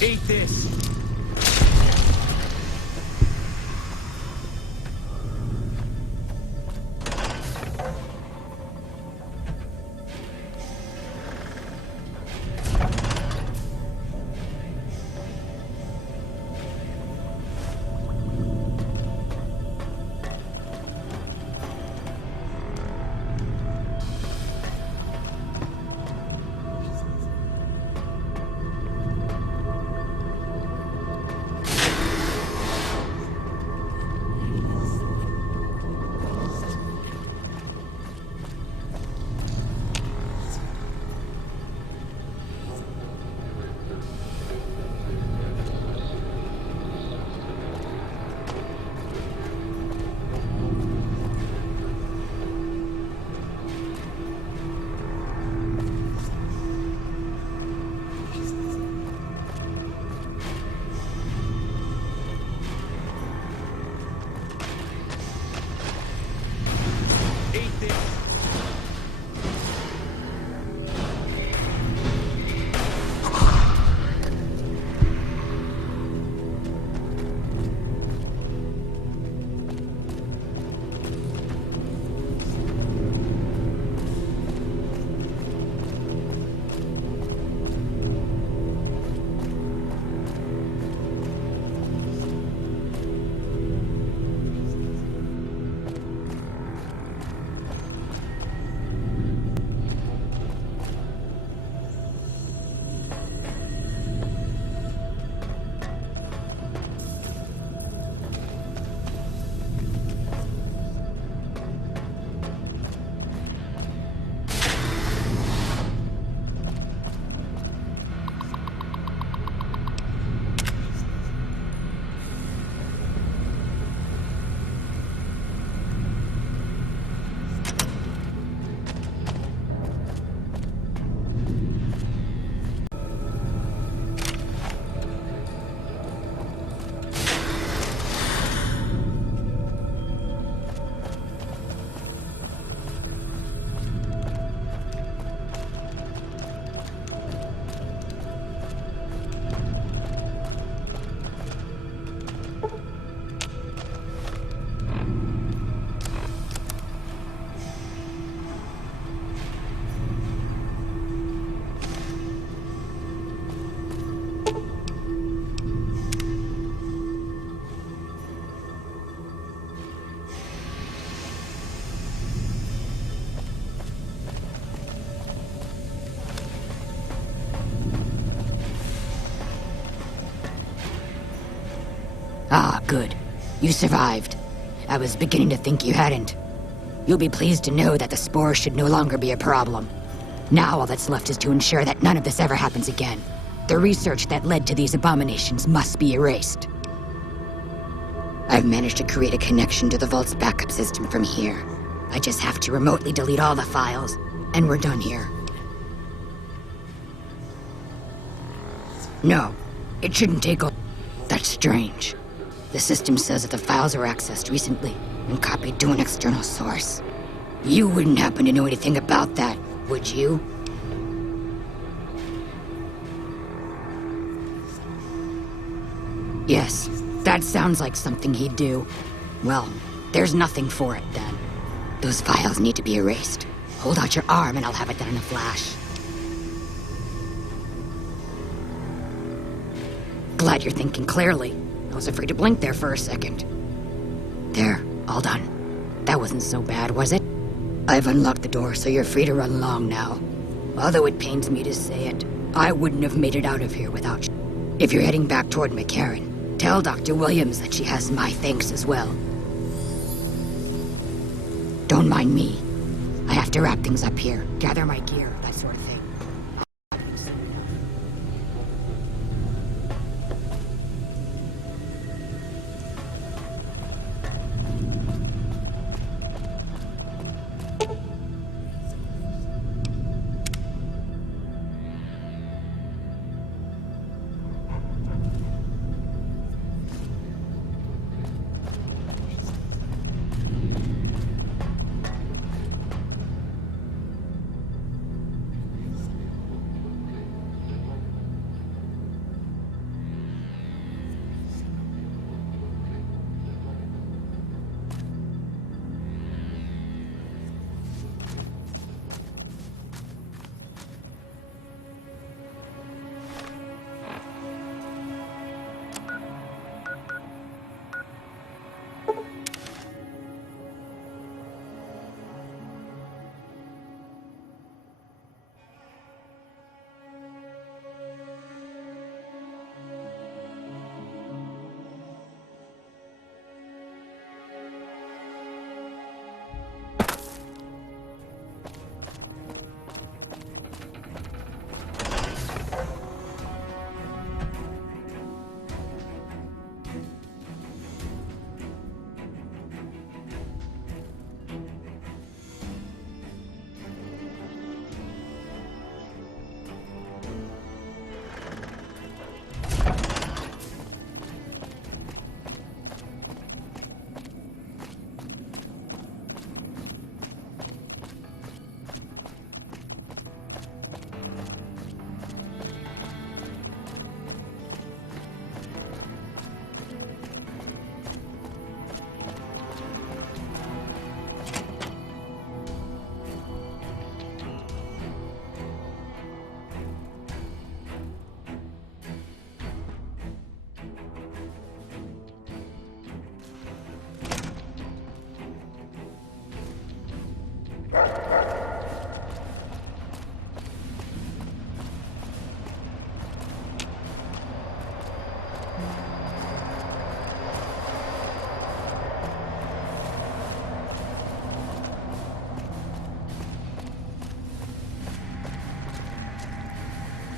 Eat this! Ah, good. You survived. I was beginning to think you hadn't. You'll be pleased to know that the spore should no longer be a problem. Now all that's left is to ensure that none of this ever happens again. The research that led to these abominations must be erased. I've managed to create a connection to the Vault's backup system from here. I just have to remotely delete all the files, and we're done here. No, it shouldn't take all... That's strange. The system says that the files were accessed recently and copied to an external source. You wouldn't happen to know anything about that, would you? Yes, that sounds like something he'd do. Well, there's nothing for it then. Those files need to be erased. Hold out your arm and I'll have it done in a flash. Glad you're thinking clearly. I was afraid to blink there for a second. There, all done. That wasn't so bad, was it? I've unlocked the door, so you're free to run along now. Although it pains me to say it, I wouldn't have made it out of here without you. If you're heading back toward McCarran, tell Dr. Williams that she has my thanks as well. Don't mind me. I have to wrap things up here, gather my gear, that sort of thing.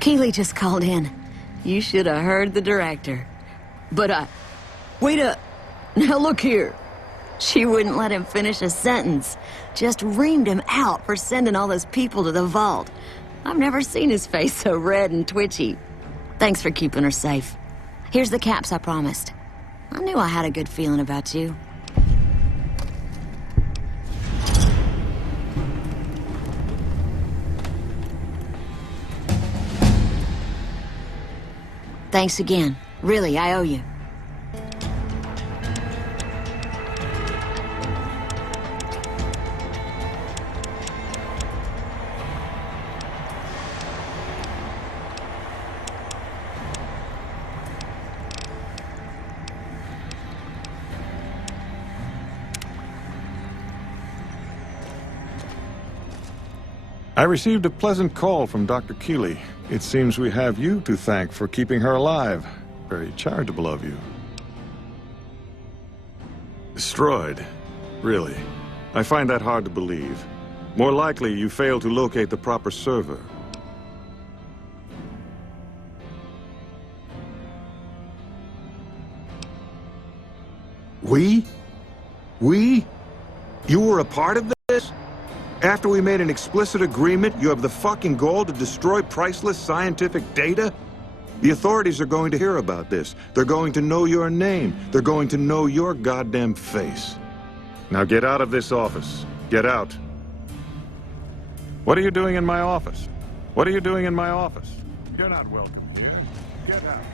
Keely just called in. You should have heard the director. But wait up. Now look here. She wouldn't let him finish a sentence. Just reamed him out for sending all those people to the vault. I've never seen his face so red and twitchy. Thanks for keeping her safe. Here's the caps I promised. I knew I had a good feeling about you. Thanks again. Really, I owe you. I received a pleasant call from Dr. Keely. It seems we have you to thank for keeping her alive. Very charitable of you. Destroyed? Really? I find that hard to believe. More likely, you failed to locate the proper server. We? You were a part of this? After we made an explicit agreement, you have the fucking goal to destroy priceless scientific data? The authorities are going to hear about this. They're going to know your name. They're going to know your goddamn face. Now get out of this office. Get out. What are you doing in my office? What are you doing in my office? You're not welcome here. Get out.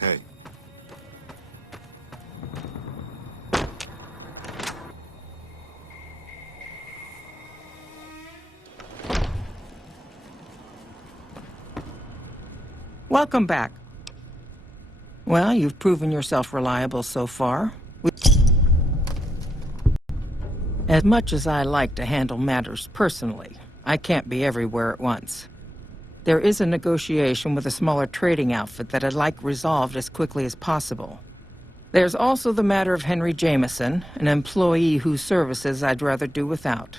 Hey. Welcome back. Well, you've proven yourself reliable so far. As much as I like to handle matters personally, I can't be everywhere at once. There is a negotiation with a smaller trading outfit that I'd like resolved as quickly as possible. There's also the matter of Henry Jameson, an employee whose services I'd rather do without.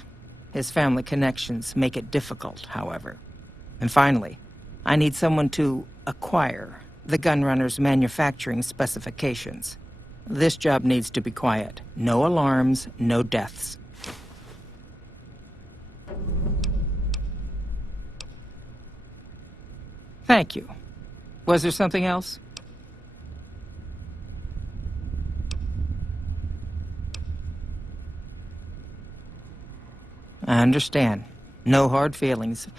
His family connections make it difficult, however. And finally, I need someone to acquire the gunrunner's manufacturing specifications. This job needs to be quiet. No alarms, no deaths. Thank you. Was there something else? I understand. No hard feelings.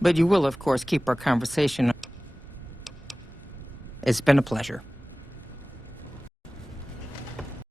But you will, of course, keep our conversation. It's been a pleasure.